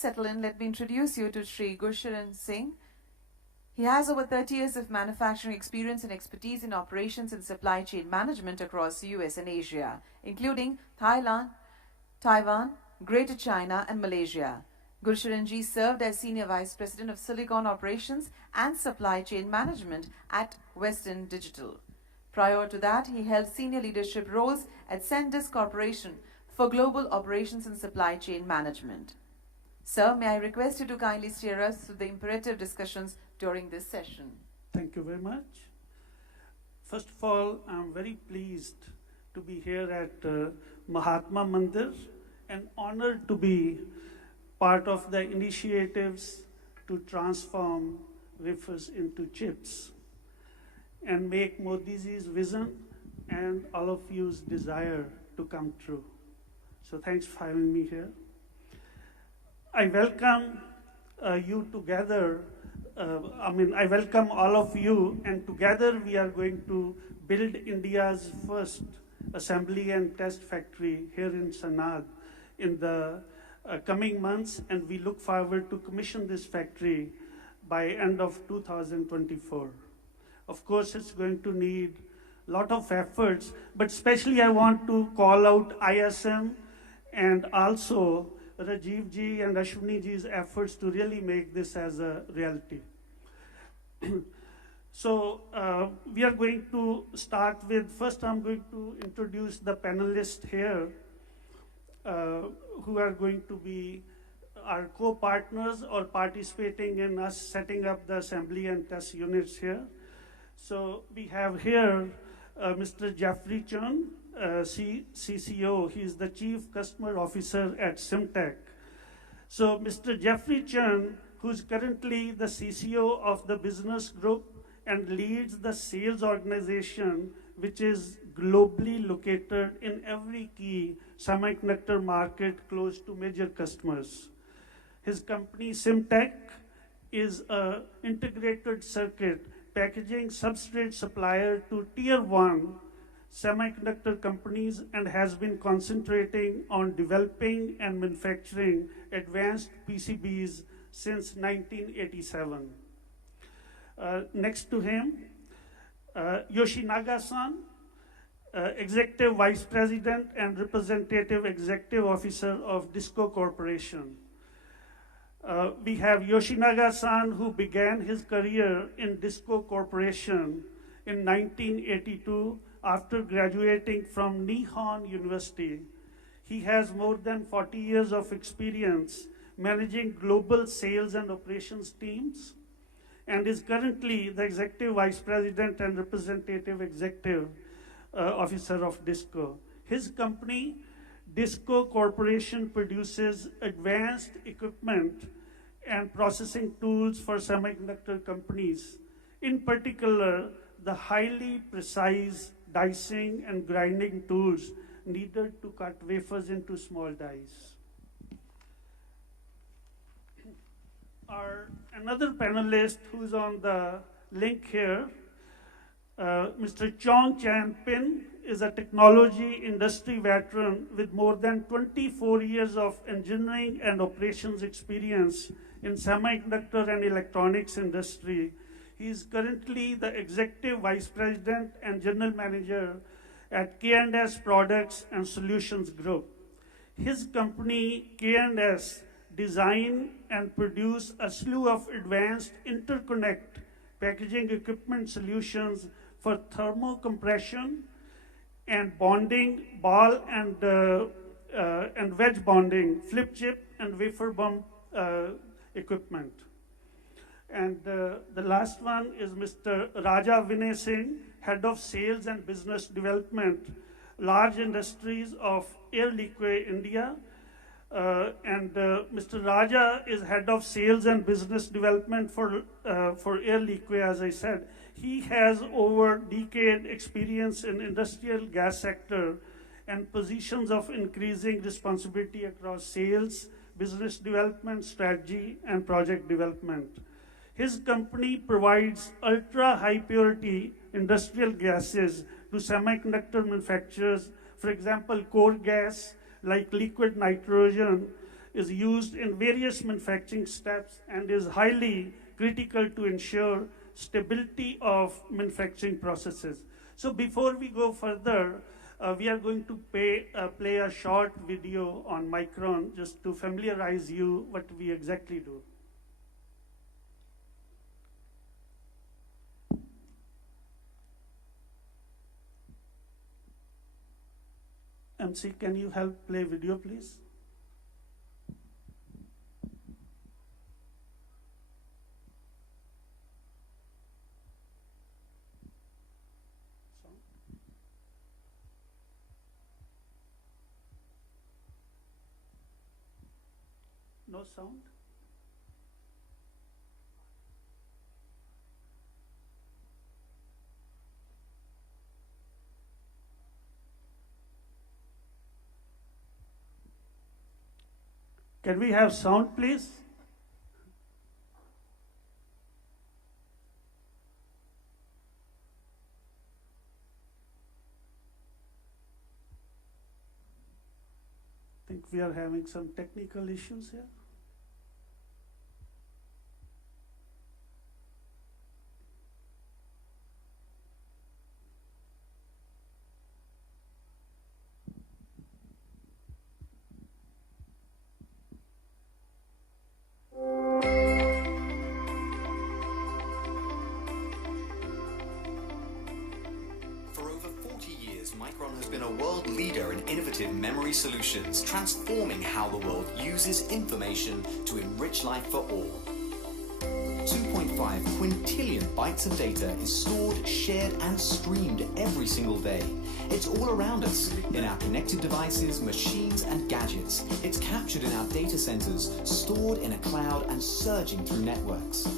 Settle in, let me introduce you to Sri Gursharan Singh. He has over 30 years of manufacturing experience and expertise in operations and supply chain management across the US and Asia, including Thailand, Taiwan, Greater China, and Malaysia. Gursharanji served as Senior Vice President of Silicon Operations and Supply Chain Management at Western Digital. Prior to that, he held senior leadership roles at SanDisk Corporation for global operations and supply chain management. Sir, may I request you to kindly steer us through the imperative discussions during this session. Thank you very much. First of all, I'm very pleased to be here at Mahatma Mandir and honored to be part of the initiatives to transform wafers into chips and make Modi's vision and all of you's desire to come true. So thanks for having me here. I welcome you together. I welcome all of you, and together we are going to build India's first assembly and test factory here in Sanad in the coming months, and we look forward to commission this factory by end of 2024. Of course, it's going to need a lot of efforts, but especially I want to call out ISM and also Rajiv ji and Ashwini ji's efforts to really make this as a reality. So we are going to start with, first I'm going to introduce the panelists here who are going to be our co-partners or participating in us setting up the assembly and test units here. So we have here Mr. Jeffrey Chun, CCO. He is the Chief Customer Officer at simmtech. So Mr. Jeffrey Chun, who's currently the CCO of the business group and leads the sales organization, which is globally located in every key semiconductor market close to major customers. His company, simmtech, is an integrated circuit packaging substrate supplier to Tier 1 semiconductor companies and has been concentrating on developing and manufacturing advanced PCBs since 1987. Next to him, Yoshinaga-san, Executive Vice President and Representative Executive Officer of Disco Corporation. We have Yoshinaga-san, who began his career in Disco Corporation in 1982 after graduating from Nihon University. He has more than 40 years of experience managing global sales and operations teams and is currently the Executive Vice President and Representative Executive Officer of Disco. His company, Disco Corporation, produces advanced equipment and processing tools for semiconductor companies, in particular, the highly precise dicing and grinding tools needed to cut wafers into small dies. Another panelist who's on the link here, Mr. Chong Chan Pin, is a technology industry veteran with more than 24 years of engineering and operations experience in semiconductor and electronics industry. He is currently the Executive Vice President and General Manager at K&S Products and Solutions Group. His company, K&S, design and produce a slew of advanced interconnect packaging equipment solutions for thermocompression and bonding, ball and wedge bonding, flip chip and wafer bump equipment. And the last one is Mr. Raja Vinay Singh, Head of Sales and Business Development, Large Industries of Air Liquide India. Mr. Raja is Head of Sales and Business Development for Air Liquide, as I said. He has over decade experience in industrial gas sector and positions of increasing responsibility across sales, business development, strategy, and project development. His company provides ultra-high purity industrial gases to semiconductor manufacturers, for example, core gas like liquid nitrogen is used in various manufacturing steps and is highly critical to ensure stability of manufacturing processes. So before we go further, we are going to play a short video on Micron just to familiarize you what we exactly do. MC, can you help play video, please? No sound? Can we have sound, please? I think we are having some technical issues here. Micron has been a world leader in innovative memory solutions, transforming how the world uses information to enrich life for all. 2.5 quintillion bytes of data is stored, shared, and streamed every single day. It's all around us, in our connected devices, machines, and gadgets. It's captured in our data centers, stored in a cloud, and surging through networks.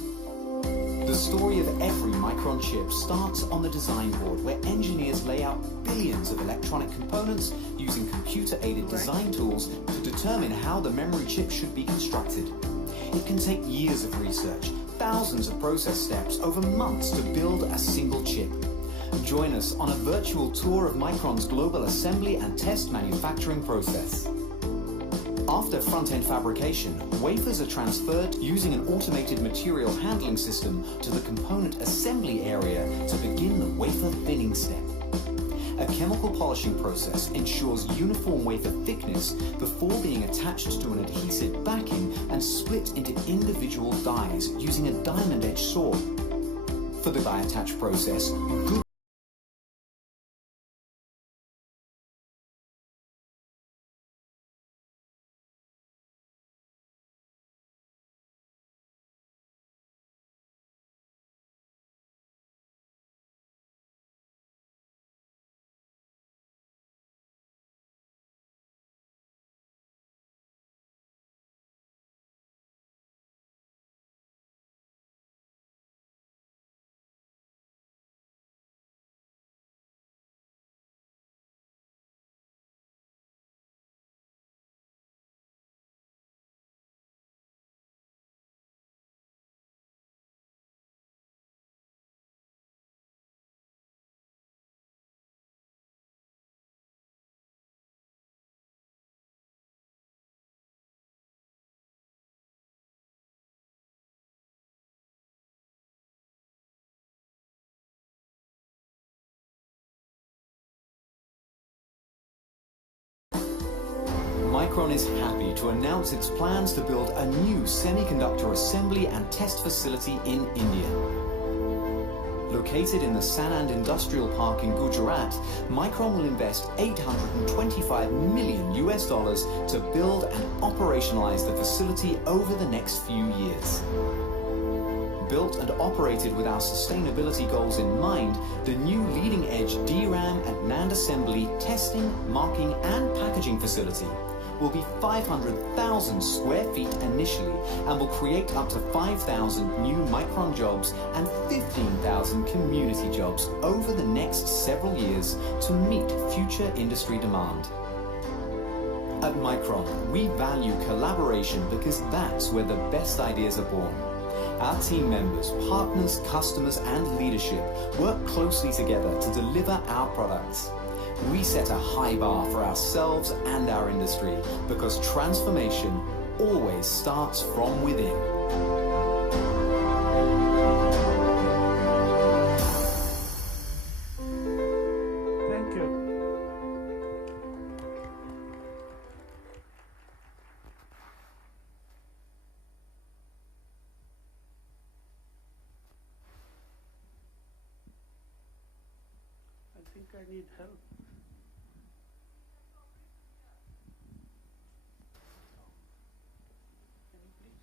The story of every Micron chip starts on the design board, where engineers lay out billions of electronic components using computer-aided design tools to determine how the memory chip should be constructed. It can take years of research, thousands of process steps over months to build a single chip. Join us on a virtual tour of Micron's global assembly and test manufacturing process. After front-end fabrication, wafers are transferred using an automated material handling system to the component assembly area to begin the wafer thinning step. A chemical polishing process ensures uniform wafer thickness before being attached to an adhesive backing and split into individual dies using a diamond-edged saw. For the die attach process, good Micron is happy to announce its plans to build a new semiconductor assembly and test facility in India. Located in the Sanand Industrial Park in Gujarat, Micron will invest $825 million to build and operationalize the facility over the next few years. Built and operated with our sustainability goals in mind, the new leading-edge DRAM and NAND assembly, testing, marking, and packaging facility will be 500,000 square feet initially and will create up to 5,000 new Micron jobs and 15,000 community jobs over the next several years to meet future industry demand. At Micron, we value collaboration because that's where the best ideas are born. Our team members, partners, customers, and leadership work closely together to deliver our products. We set a high bar for ourselves and our industry because transformation always starts from within. Thank you. I think I need help. Can you please?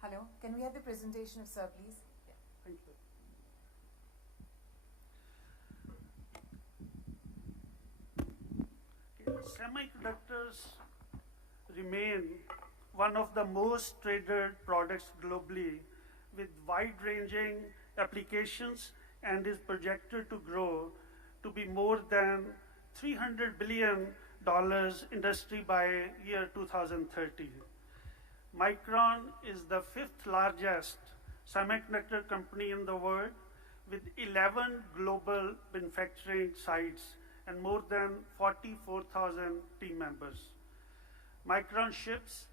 Hello, can we have the presentation of Sir, please? Thank you. Semiconductors remain one of the most traded products globally, with wide-ranging applications, and is projected to grow to be more than $300 billion industry by year 2030. Micron is the fifth largest semiconductor company in the world, with 11 global manufacturing sites and more than 44,000 team members. Micron ships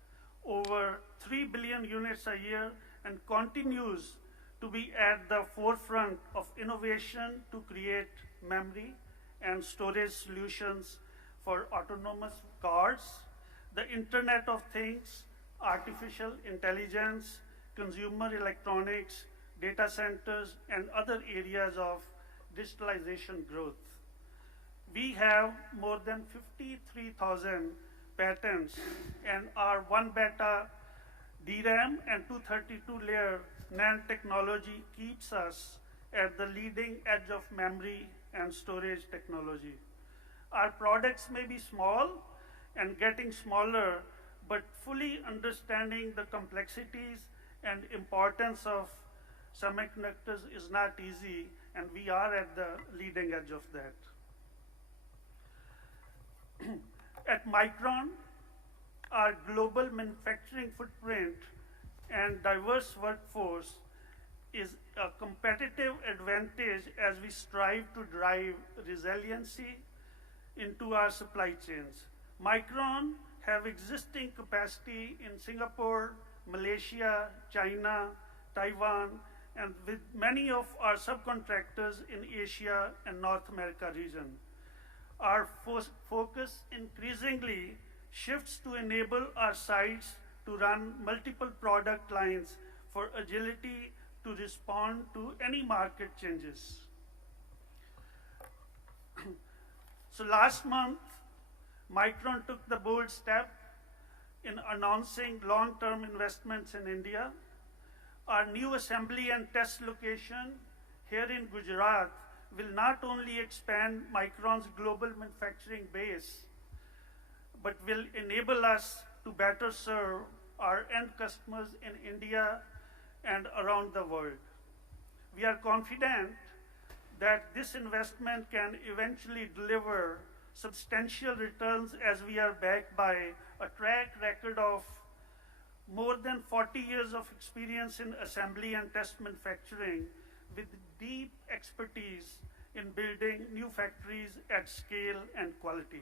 over 3 billion units a year and continues to be at the forefront of innovation to create memory and storage solutions for autonomous cars, the Internet of Things, artificial intelligence, consumer electronics, data centers, and other areas of digitalization growth. We have more than 53,000 patents, and our 1-beta DRAM and 232-layer NAND technology keeps us at the leading edge of memory and storage technology. Our products may be small and getting smaller, but fully understanding the complexities and importance of semiconductors is not easy, and we are at the leading edge of that. At Micron, our global manufacturing footprint and diverse workforce is a competitive advantage as we strive to drive resiliency into our supply chains. Micron have existing capacity in Singapore, Malaysia, China, Taiwan, and with many of our subcontractors in Asia and North America region. Our focus increasingly shifts to enable our sites to run multiple product lines for agility to respond to any market changes. So last month, Micron took the bold step in announcing long-term investments in India. Our new assembly and test location here in Gujarat will not only expand Micron's global manufacturing base, but will enable us to better serve our end customers in India and around the world. We are confident that this investment can eventually deliver substantial returns, as we are backed by a track record of more than 40 years of experience in assembly and test manufacturing, with deep expertise in building new factories at scale and quality.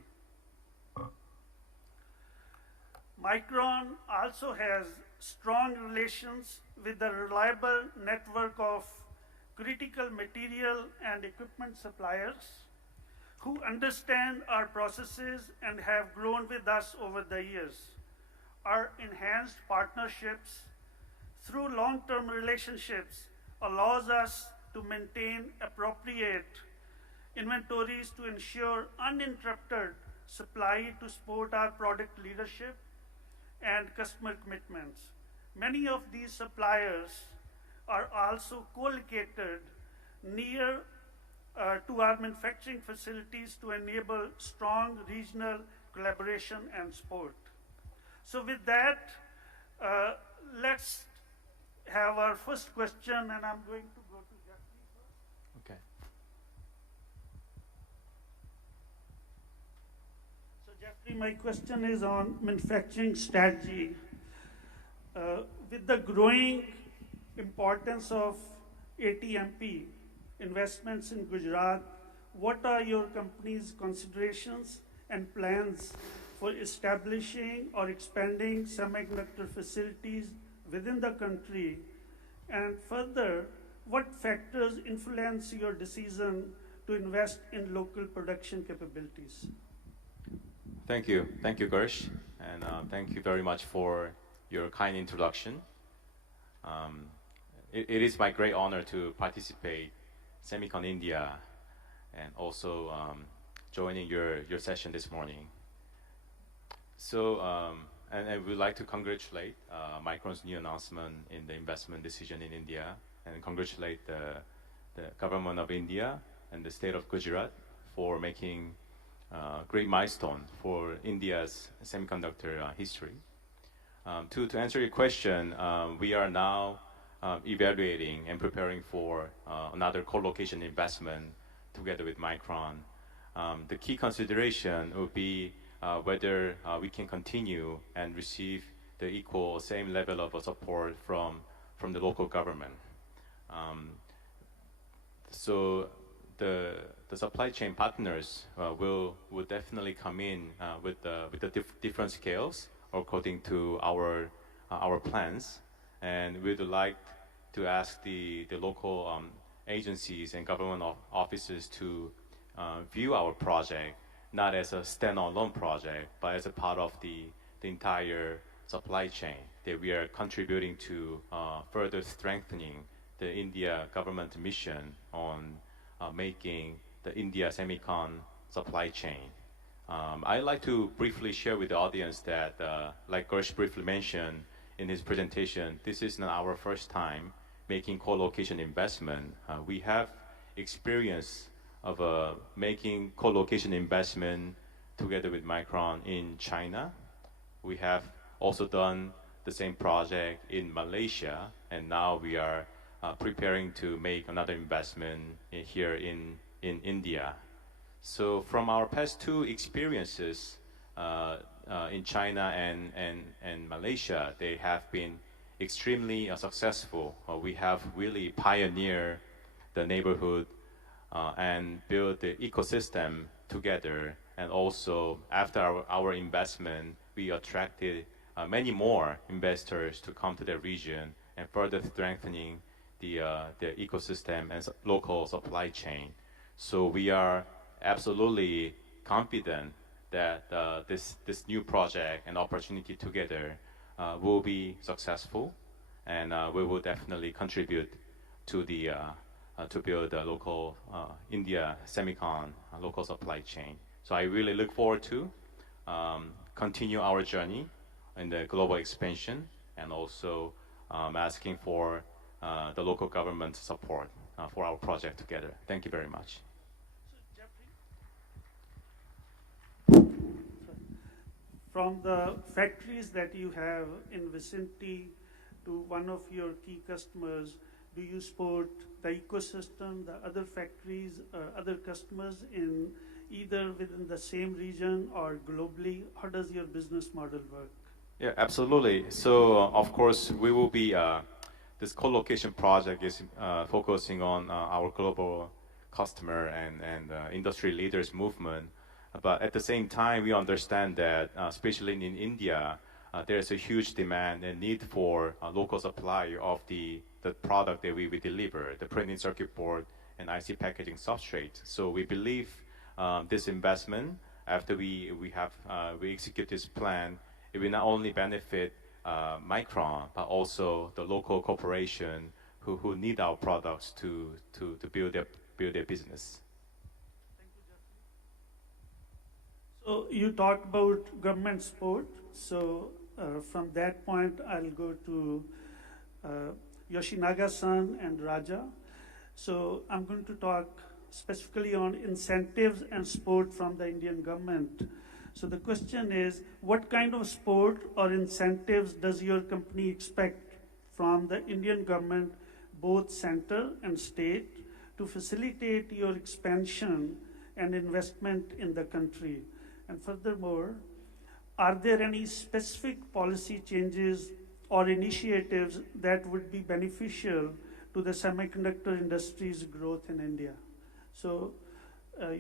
Micron also has strong relations with the reliable network of critical material and equipment suppliers who understand our processes and have grown with us over the years. Our enhanced partnerships through long-term relationships allows us to maintain appropriate inventories to ensure uninterrupted supply to support our product leadership and customer commitments. Many of these suppliers are also co-located near to our manufacturing facilities to enable strong regional collaboration and support. So with that, let's have our first question, and I'm going to go to Jeffrey first. Okay. So Jeffrey, my question is on manufacturing strategy. With the growing importance of ATMP investments in Gujarat, what are your company's considerations and plans for establishing or expanding semiconductor facilities within the country? And further, what factors influence your decision to invest in local production capabilities? Thank you, Gersh, and thank you very much for your kind introduction. It is my great honor to participate Semicon India and also joining your session this morning. So, and we'd like to congratulate Micron's new announcement in the investment decision in India, and congratulate the government of India and the state of Gujarat for making great milestone for India's semiconductor history. To answer your question, we are now evaluating and preparing for another co-location investment together with Micron. The key consideration would be whether we can continue and receive the equal same level of support from the local government. So the supply chain partners will definitely come in with the different scales according to our plans, and we'd like to ask the local agencies and government offices to view our project not as a standalone project, but as a part of the entire supply chain that we are contributing to further strengthening the India government mission on making the India semicon supply chain. I'd like to briefly share with the audience that, like Gersh briefly mentioned in his presentation, this is not our first time making co-location investment. We have experience of making co-location investment together with Micron in China. We have also done the same project in Malaysia, and now we are preparing to make another investment here in India. So from our past two experiences in China and Malaysia, they have been extremely successful. We have really pioneered the neighborhood and built the ecosystem together. And also after our investment, we attracted many more investors to come to the region and further strengthening the ecosystem and local supply chain. So we are absolutely confident that this new project and opportunity together will be successful, and we will definitely contribute to the to build a local India semicon local supply chain. So I really look forward to continue our journey in the global expansion, and also asking for the local government support for our project together. Thank you very much. From the factories that you have in vicinity to one of your key customers, do you support the ecosystem, the other factories, other customers in either within the same region or globally? How does your business model work? Yeah, absolutely. So of course we will be, this co-location project is focusing on our global customer and industry leaders movement. But at the same time, we understand that, especially in India, there's a huge demand and need for local supply of the product that we deliver, the printed circuit board and IC packaging substrate. So we believe this investment, after we execute this plan, it will not only benefit Micron, but also the local corporation who need our products to build their business. So you talked about government support. So from that point, I'll go to Yoshinaga-san and Raja. So I'm going to talk specifically on incentives and support from the Indian government. So the question is, what kind of support or incentives does your company expect from the Indian government, both center and state, to facilitate your expansion and investment in the country? And furthermore, are there any specific policy changes or initiatives that would be beneficial to the semiconductor industry's growth in India. So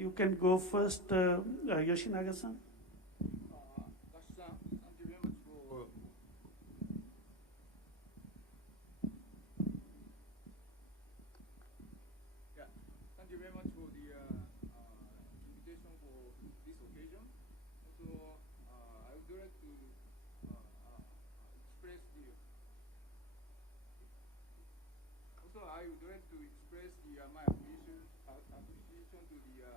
you can go first, Yoshinaga-san. Thank you very much for thank you very much for the invitation for this occasion. Also, I would like to express my appreciation to the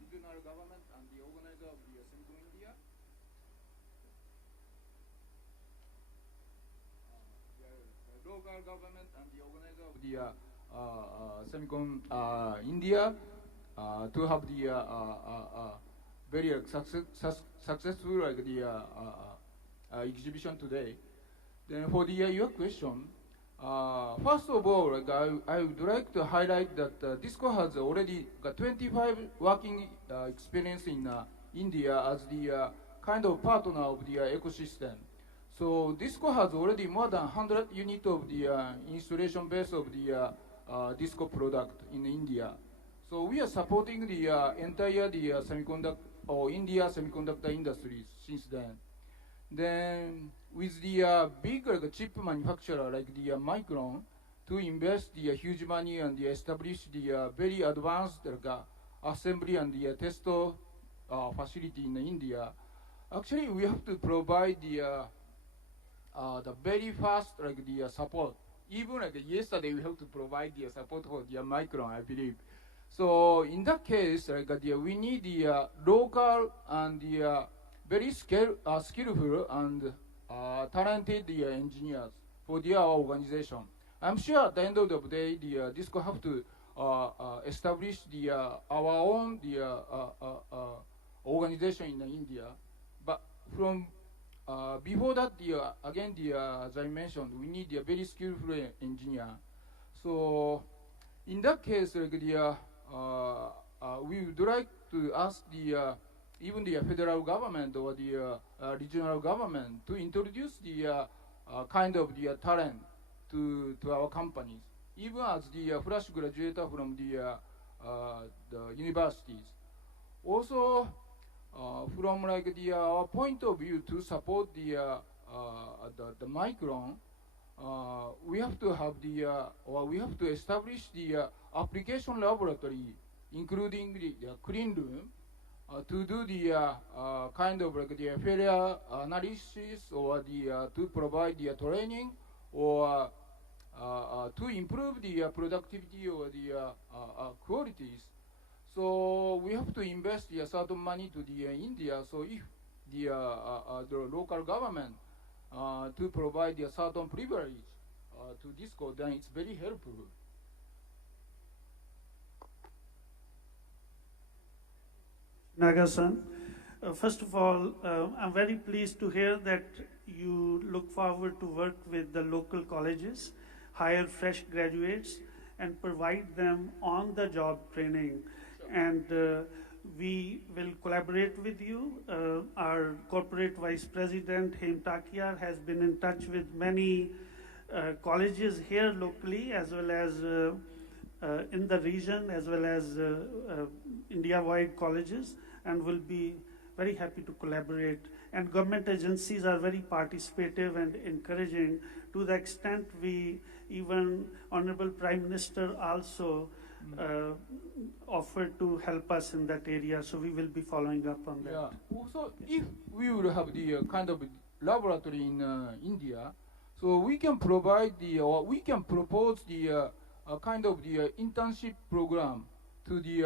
regional government and the organizer of the Semicon India. The local government and the organizer of the Semicon India to have the very successful exhibition today. Then for your question, first of all, I would like to highlight that DISCO has already got 25 working experience in India as the kind of partner of the ecosystem. So DISCO has already more than 100 units of the installation base of the DISCO product in India. So we are supporting the entire semiconductor or India semiconductor industries since then. Then with the big chip manufacturer like the Micron to invest the huge money and establish the very advanced assembly and the test facility in India. Actually, we have to provide the very fast support. Even yesterday, we have to provide the support for the Micron, I believe. So in that case, we need the local and the very skillful and talented engineers for their organization. I'm sure at the end of the day, the DISCO have to establish our own organization in India. But from before that, again, as I mentioned, we need a very skillful engineer. So in that case, we would like to ask even the federal government or the regional government to introduce the kind of the talent to our companies, even as the fresh graduate from the universities. Also, from our point of view to support the Micron, we have to have we have to establish the application laboratory, including the clean room, to do the kind of the failure analysis or to provide the training or to improve the productivity or the qualities. So we have to invest certain money to the India. So if the local government to provide a certain privilege to DISCO, then it's very helpful. Naga-san, first of all, I'm very pleased to hear that you look forward to work with the local colleges, hire fresh graduates, and provide them on-the-job training. And we will collaborate with you. Our corporate vice president, Hem Takiar, has been in touch with many colleges here locally, as well as in the region, as well as India-wide colleges, and will be very happy to collaborate. And government agencies are very participative and encouraging, to the extent we, even Honorable Prime Minister also offered to help us in that area, so we will be following up on that. Yeah. Also, if we will have the kind of laboratory in India, so we can provide or we can propose the kind of the internship program to the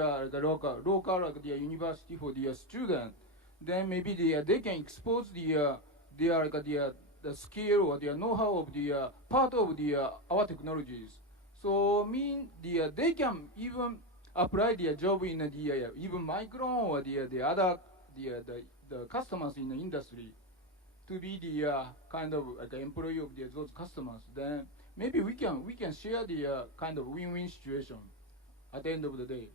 local university for the student. Then maybe they can expose the skill or the know-how of the part of our technologies. So they can even apply their job in even Micron or the other the customers in the industry to be the kind of employee of those customers. Then maybe we can share the kind of win-win situation at the end of the day.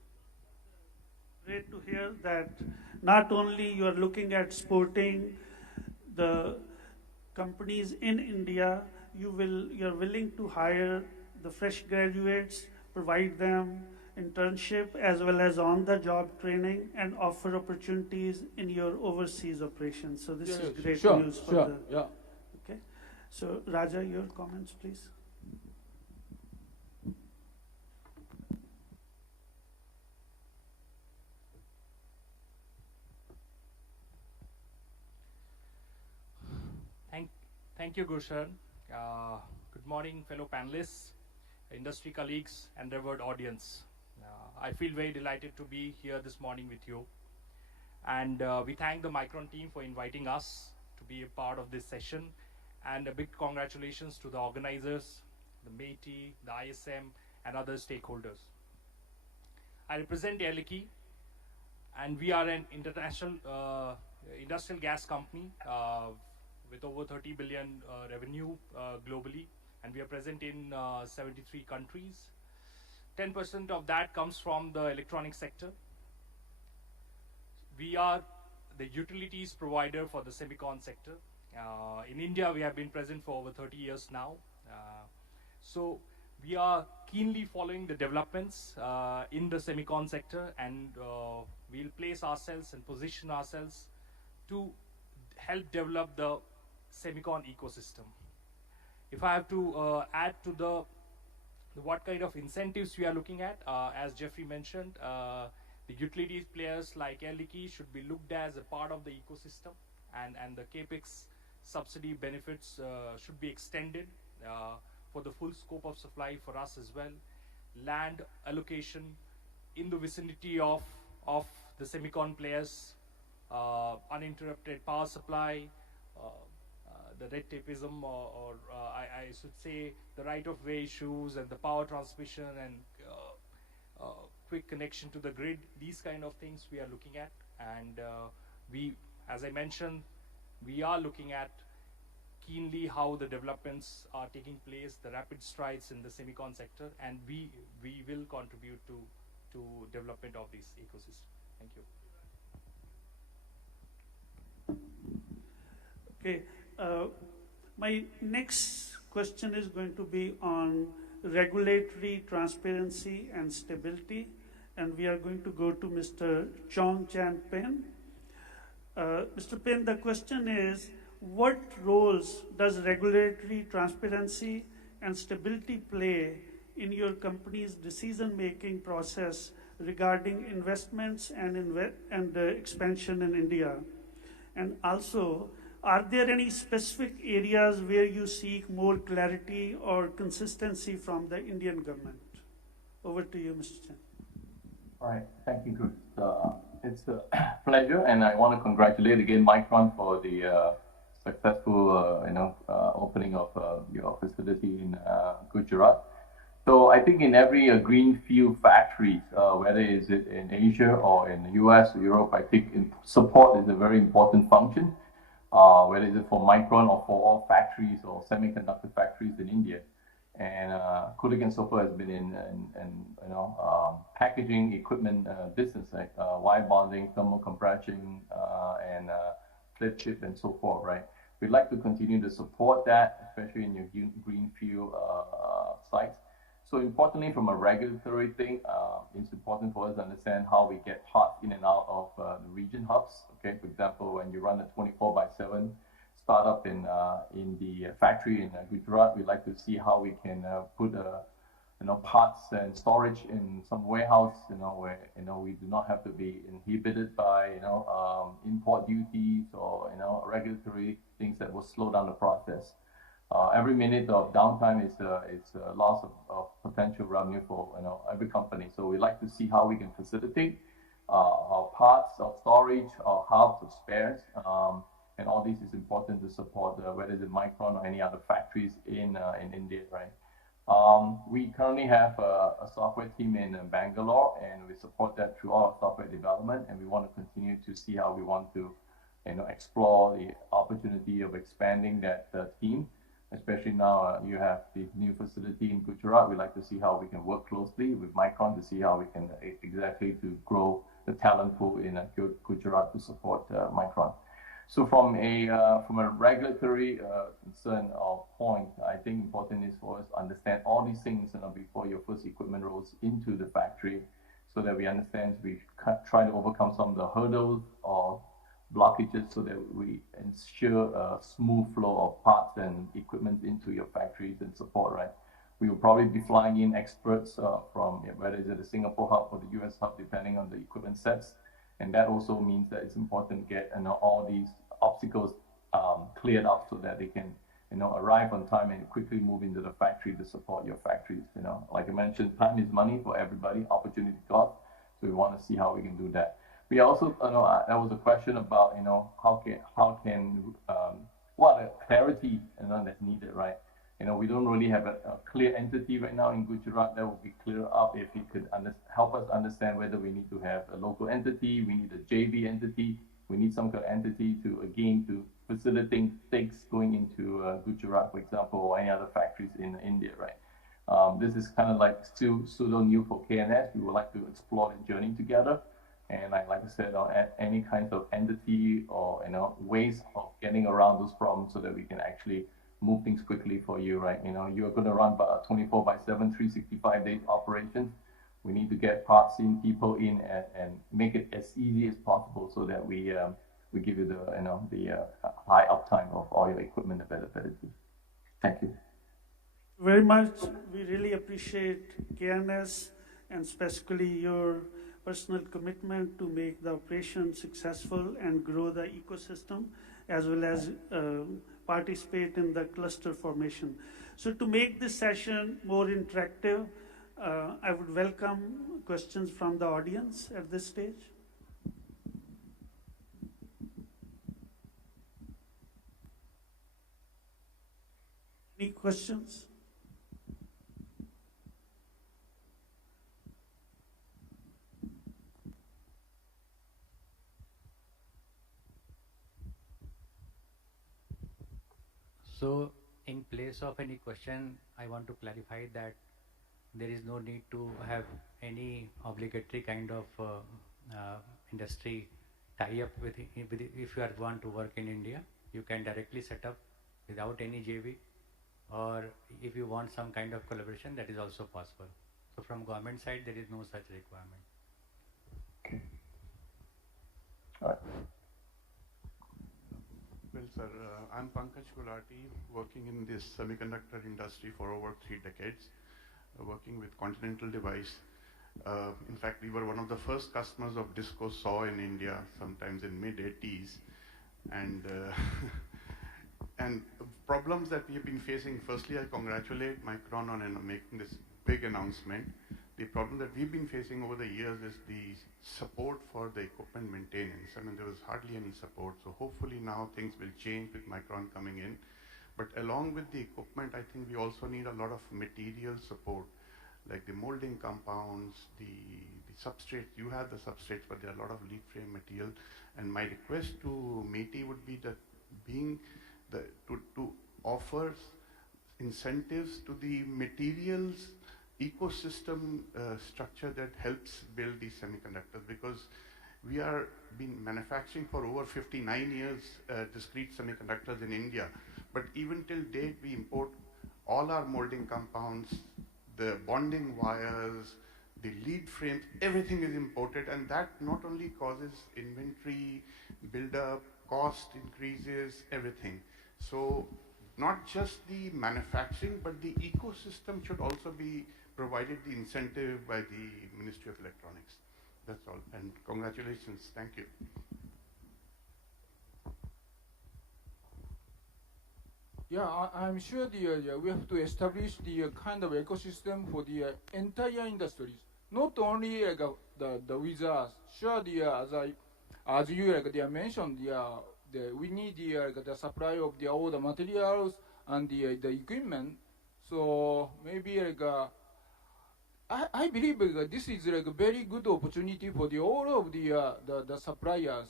Great to hear that not only you are looking at supporting the companies in India, you're willing to hire the fresh graduates, provide them internship as well as on-the-job training, and offer opportunities in your overseas operations. So this is great news for the. Yeah. Okay. So Raja, your comments, please. Thank you, Gulshan. Good morning, fellow panelists, industry colleagues, and revered audience. I feel very delighted to be here this morning with you. And we thank the Micron team for inviting us to be a part of this session. And a big congratulations to the organizers, the METI, the ISM, and other stakeholders. I represent Air Liquide, and we are an international industrial gas company with over 30 billion revenue globally, and we are present in 73 countries. 10% of that comes from the electronic sector. We are the utilities provider for the semicon sector. In India, we have been present for over 30 years now. So we are keenly following the developments in the semicon sector, and we'll place ourselves and position ourselves to help develop the semicon ecosystem. If I have to add to the what kind of incentives we are looking at, as Jeffrey mentioned, the utilities players like Air Liquide should be looked at as a part of the ecosystem, and the capex subsidy benefits should be extended for the full scope of supply for us as well. Land allocation in the vicinity of the semicon players, uninterrupted power supply, the red tapeism, or I should say the right-of-way issues, and the power transmission, and quick connection to the grid. These kind of things we are looking at, and we, as I mentioned, we are looking at keenly how the developments are taking place, the rapid strides in the semicon sector, and we will contribute to development of this ecosystem. Thank you. Okay. My next question is going to be on regulatory transparency and stability, and we are going to go to Mr. Chong Chan Pen. Mr. Pen, the question is, what roles does regulatory transparency and stability play in your company's decision-making process regarding investments and expansion in India? And also, are there any specific areas where you seek more clarity or consistency from the Indian government? Over to you, Mr. Chen. All right, thank you, Chris. It's a pleasure, and I want to congratulate again Micron for the successful, opening of your facility in Gujarat. So I think in every greenfield factory, whether is it in Asia or in the US or Europe, I think support is a very important function. Whether is it for Micron or for all factories or semiconductor factories in India. And Kulik and Sofa has been in packaging equipment business, like wire bonding, thermal compression, and flip chip and so forth, right? We'd like to continue to support that, especially in your greenfield sites. So importantly, from a regulatory thing, it's important for us to understand how we get parts in and out of the region hubs. Okay, for example, when you run a 24/7 startup in the factory in Gujarat, we'd like to see how we can put parts and storage in some warehouse, where we do not have to be inhibited by import duties or regulatory things that will slow down the process. Every minute of downtime is a loss of potential revenue for every company. So we like to see how we can facilitate our parts, our storage, our hubs, of spares, and all this is important to support whether it's Micron or any other factories in India, right? We currently have a software team in Bangalore, and we support that through our software development, and we want to continue to see how we want to explore the opportunity of expanding that team. Especially now you have the new facility in Gujarat. We'd like to see how we can work closely with Micron to see how we can exactly to grow the talent pool in Gujarat to support Micron. So from a regulatory concern or point, I think important is for us to understand all these things before your first equipment rolls into the factory, so that we understand, we try to overcome some of the hurdles or blockages, so that we ensure a smooth flow of parts and equipment into your factories and support, right? We will probably be flying in experts from whether it's at the Singapore hub or the US hub, depending on the equipment sets. And that also means that it's important to get all these obstacles cleared up, so that they can arrive on time and quickly move into the factory to support your factories. Like I mentioned, time is money for everybody, opportunity cost. So we want to see how we can do that. We also, there was a question about what clarity that's needed, right? We don't really have a clear entity right now in Gujarat. That will be cleared up if you could help us understand whether we need to have a local entity, we need a JV entity, we need some kind of entity to facilitate things going into Gujarat, for example, or any other factories in India, right? This is kind of like still pseudo new for KNS. We would like to explore the journey together. And like I said, any kind of entity or ways of getting around those problems, so that we can actually move things quickly for you, right? You're going to run about 24/7, 365-day operations. We need to get parts in, people in, and make it as easy as possible, so that we give you the high uptime of all your equipment availability. Thank you. Very much. We really appreciate KNS and specifically your personal commitment to make the operation successful and grow the ecosystem, as well as participate in the cluster formation. So to make this session more interactive, I would welcome questions from the audience at this stage. Any questions? So, in place of any question, I want to clarify that there is no need to have any obligatory kind of industry tie-up with if you want to work in India. You can directly set up without any JV, or if you want some kind of collaboration, that is also possible. So, from government side, there is no such requirement. Okay. All right. Well, sir, I'm Pankaj Gulati, working in this semiconductor industry for over 3 decades, working with Continental Device. In fact, we were one of the first customers of Disco SAW in India, sometimes in mid-80s. And, and problems that we have been facing, firstly, I congratulate Micron on making this big announcement. The problem that we've been facing over the years is the support for the equipment maintenance. I mean, there was hardly any support. So hopefully now things will change with Micron coming in. But along with the equipment, I think we also need a lot of material support, like the molding compounds, the substrates. You have the substrates, but there are a lot of lead frame material. And my request to METI would be that to offer incentives to the materials ecosystem structure that helps build these semiconductors, because we are been manufacturing for over 59 years discrete semiconductors in India, but even till date we import all our molding compounds, the bonding wires, the lead frames, everything is imported, and that not only causes inventory build-up, cost increases, everything. So not just the manufacturing, but the ecosystem should also be provided the incentive by the Ministry of Electronics. That's all. And congratulations. Thank you. Yeah, I'm sure we have to establish the kind of ecosystem for the entire industries, not only the with us. Sure, as you mentioned, we need the supply of all the materials and the equipment. So maybe I believe this is a very good opportunity for all of the suppliers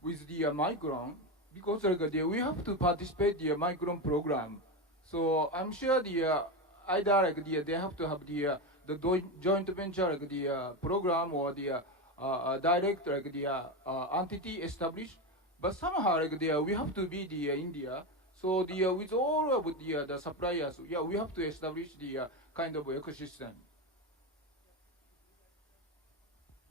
with the Micron, because we have to participate in the Micron program. So I'm sure either they have to have the joint venture the program, or the direct entity established. But somehow we have to be the India. So with all of the suppliers, we have to establish the kind of ecosystem.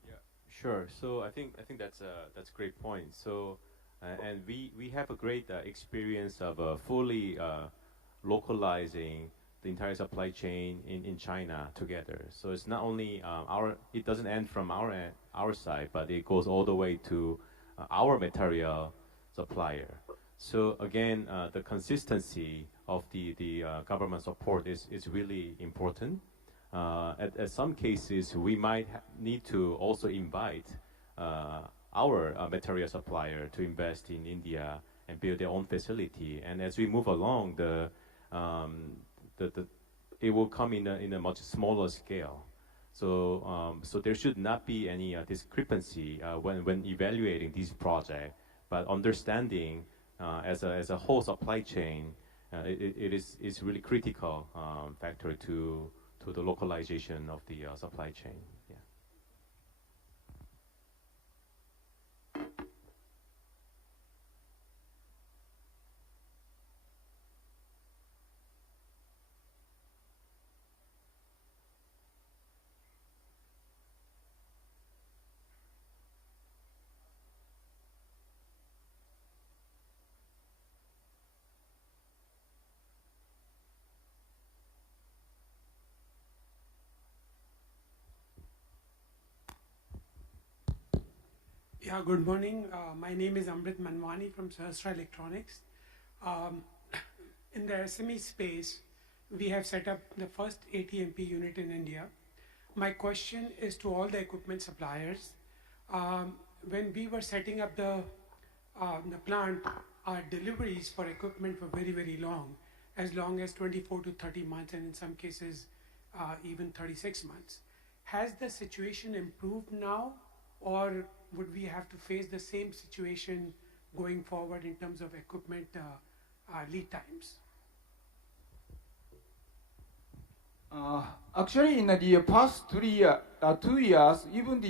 Yeah, sure. So I think that's a great point. So and we have a great experience of fully localizing the entire supply chain in China together. So it's not only it doesn't end from our side, but it goes all the way to our material supplier. So again, the consistency of the government support is really important. At some cases, we might need to also invite our material supplier to invest in India and build their own facility. And as we move along, it will come in a much smaller scale. So so there should not be any discrepancy when evaluating these projects, but understanding as a whole supply chain, it is really critical factor to the localization of the supply chain. Yeah. Yeah, good morning. My name is Amrit Manwani from Sahasra Electronics. Um, in the SME space, we have set up the first ATMP unit in India. My question is to all the equipment suppliers. When we were setting up the plant, our deliveries for equipment were very, very long as 24 to 30 months, and in some cases, even 36 months. Has the situation improved now, or would we have to face the same situation going forward in terms of equipment lead times? Actually, in the past 2 years, even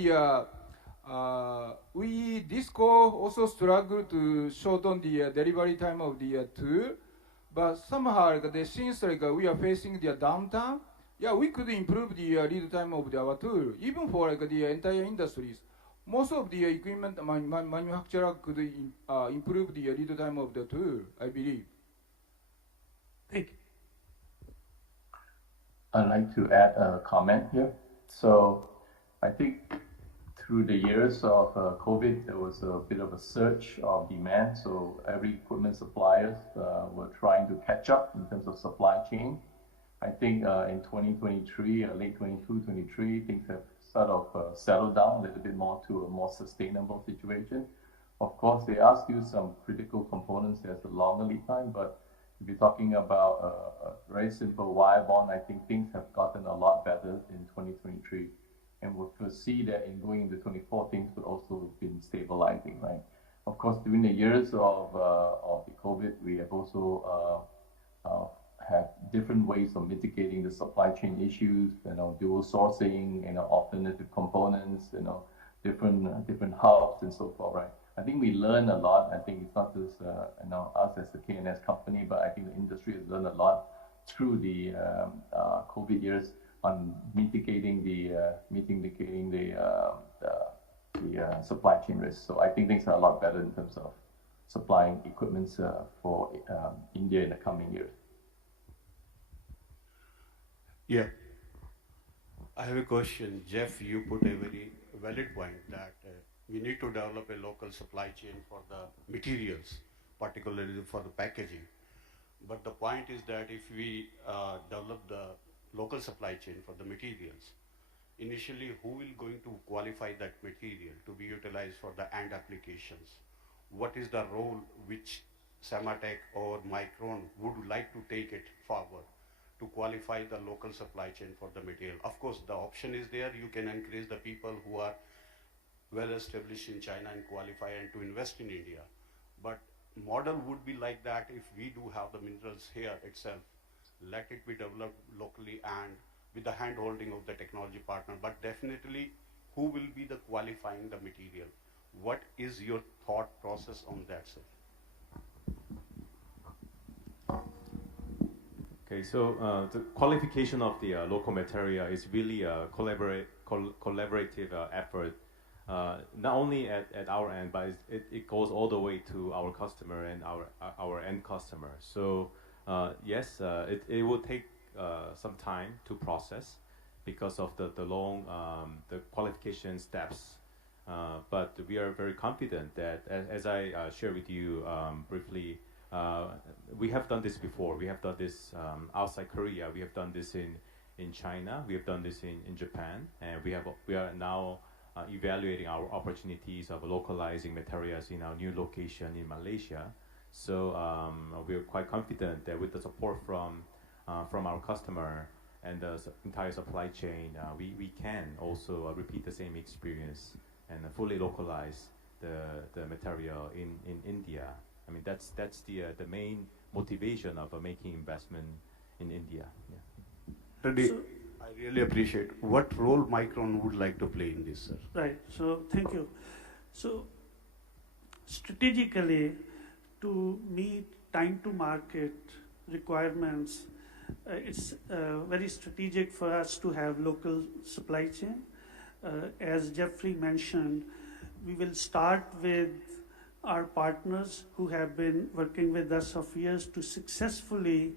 we Disco also struggled to shorten the delivery time of the tool, but somehow since we are facing the downturn, we could improve the lead time of our tool, even for the entire industries. Most of the equipment manufacturer could improve the lead time of the tool, I believe. Thank you. I'd like to add a comment here. So I think through the years of COVID, there was a bit of a surge of demand. So every equipment suppliers were trying to catch up in terms of supply chain. I think in 2023, late 22, 23, things have sort of settled down a little bit more to a more sustainable situation. Of course, there are still some critical components. There's a longer lead time, but if you're talking about a very simple wire bond, I think things have gotten a lot better in 2023. And we'll foresee that in going into 24, things will also been stabilizing, right? Of course, during the years of the COVID, we have also have different ways of mitigating the supply chain issues, dual sourcing, alternative components, different hubs and so forth, right? I think we learn a lot. I think it's not just us as the K&S company, but I think the industry has learned a lot through the COVID years on mitigating the supply chain risks. So I think things are a lot better in terms of supplying equipment for India in the coming years. Yeah. I have a question. Jeff, you put a very valid point that we need to develop a local supply chain for the materials, particularly for the packaging. But the point is that if we develop the local supply chain for the materials, initially who will going to qualify that material to be utilized for the end applications? What is the role which Semiconductor or Micron would like to take it forward to qualify the local supply chain for the material? Of course, the option is there. You can encourage the people who are well established in China and qualify and to invest in India. But model would be like that if we do have the minerals here itself. Let it be developed locally and with the hand holding of the technology partner. But definitely, who will be the qualifying the material? What is your thought process on that, sir? Okay, so the qualification of the local material is really a collaborative effort, not only at our end, but it goes all the way to our customer and our end customer. So yes, it will take some time to process because of the long the qualification steps. But we are very confident that, as I shared with you briefly, we have done this before. We have done this outside Korea. We have done this in China. We have done this in Japan, and we are now evaluating our opportunities of localizing materials in our new location in Malaysia. So we are quite confident that with the support from our customer and the entire supply chain, we can also repeat the same experience and fully localize the material in India. I mean, that's the main motivation of making investment in India. Yeah. I really appreciate what role Micron would like to play in this, sir. Right. So thank you. So strategically, to meet time to market requirements, it's very strategic for us to have local supply chain. As Jeffrey mentioned, we will start with our partners who have been working with us for years to successfully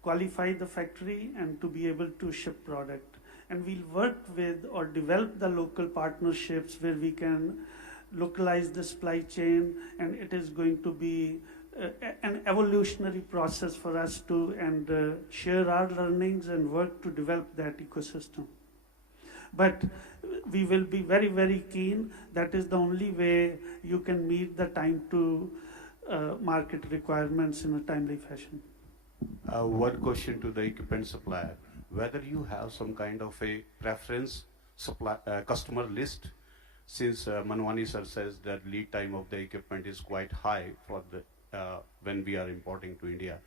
qualify the factory and to be able to ship product. And we'll work with or develop the local partnerships where we can localize the supply chain, and it is going to be an evolutionary process for us to share our learnings and work to develop that ecosystem. But we will be very, very keen. That is the only way you can meet the time to market requirements in a timely fashion. One question to the equipment supplier: whether you have some kind of a preference customer list, since Manwani sir says that lead time of the equipment is quite high for the when we are importing to India.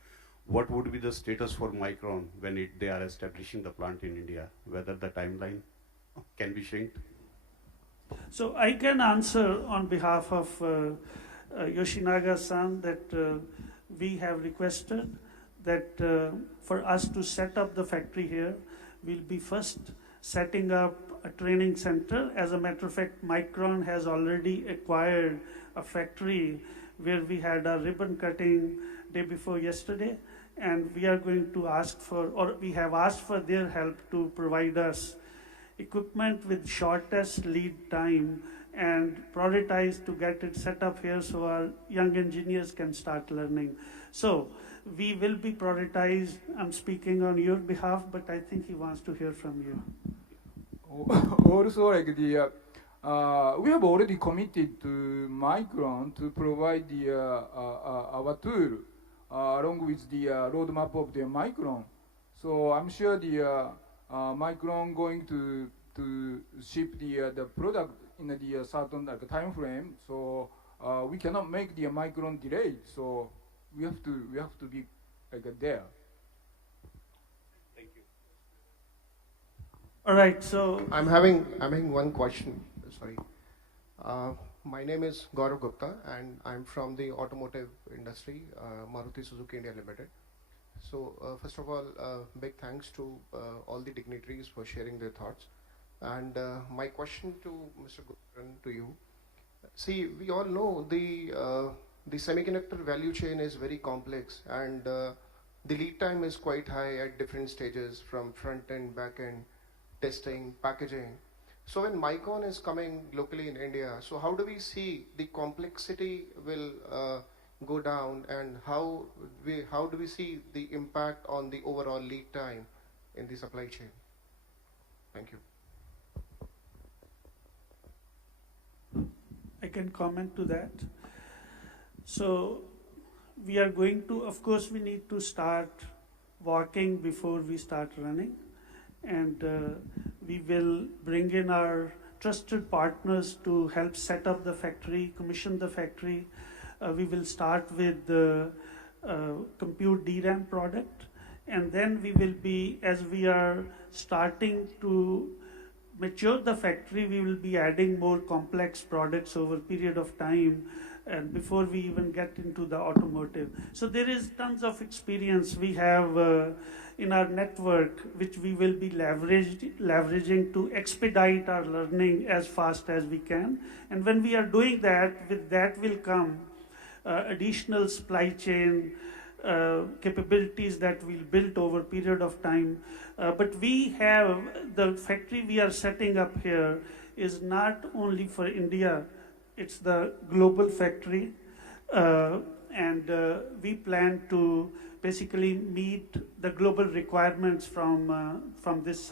What would be the status for Micron when they are establishing the plant in India? Whether the timeline can be shrinked? So I can answer on behalf of Yoshinaga-san that we have requested that for us to set up the factory here, we'll be first setting up a training center. As a matter of fact, Micron has already acquired a factory where we had a ribbon cutting day before yesterday, and we are going to ask for, or we have asked for their help to provide us equipment with shortest lead time and prioritize to get it set up here so our young engineers can start learning. So we will be prioritized. I'm speaking on your behalf, but I think he wants to hear from you. Also, like we have already committed to Micron to provide our tool along with the roadmap of the Micron. So I'm sure the Micron going to ship the product in the certain time frame. So we cannot make the Micron delayed. So we have to be there. Thank you. All right. So I'm having one question. Sorry. My name is Gaurav Gupta, and I'm from the automotive industry, Maruti Suzuki India Limited. So first of all, big thanks to all the dignitaries for sharing their thoughts. And my question to Mr. Gupta, to you. See, we all know the semiconductor value chain is very complex, and the lead time is quite high at different stages, from front end, back end, testing, packaging. So when Micron is coming locally in India, so how do we see the complexity will go down, and how do we see the impact on the overall lead time in the supply chain? Thank you. I can comment to that. So we are going to, of course, we need to start walking before we start running. And we will bring in our trusted partners to help set up the factory, commission the factory. We will start with the compute DRAM product. And then we will be, as we are starting to mature the factory, we will be adding more complex products over a period of time, and before we even get into the automotive. So there is tons of experience we have in our network, which we will be leveraging to expedite our learning as fast as we can. And when we are doing that, with that will come additional supply chain capabilities that we'll build over a period of time. But we have, the factory we are setting up here is not only for India, it's the global factory. And we plan to basically meet the global requirements from this side.